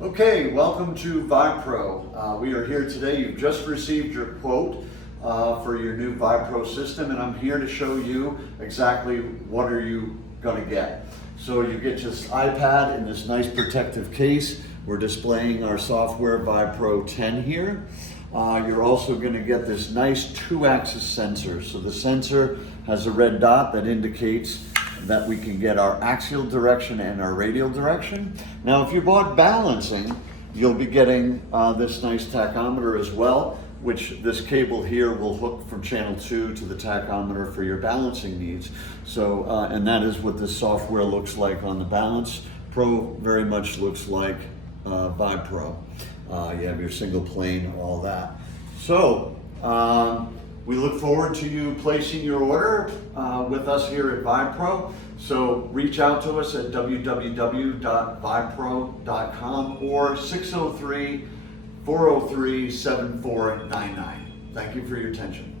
Okay, welcome to VibePro. We are here today. You've just received your quote for your new VibePro system, and I'm here to show you exactly what are you going to get. So you get this iPad in this nice protective case. We're displaying our software VibePro 10 here. You're also going to get this nice 2-axis sensor. So the sensor has a red dot that indicates that we can get our axial direction and our radial direction. Now, if you bought balancing, you'll be getting this nice tachometer as well, which this cable here will hook from channel 2 to the tachometer for your balancing needs. So, and that is what this software looks like on the Balance Pro. Very much looks like VibePro. You have your single plane, all that. So, we look forward to you placing your order with us here at VibePro. So reach out to us at www.vibepro.com or 603-403-7499. Thank you for your attention.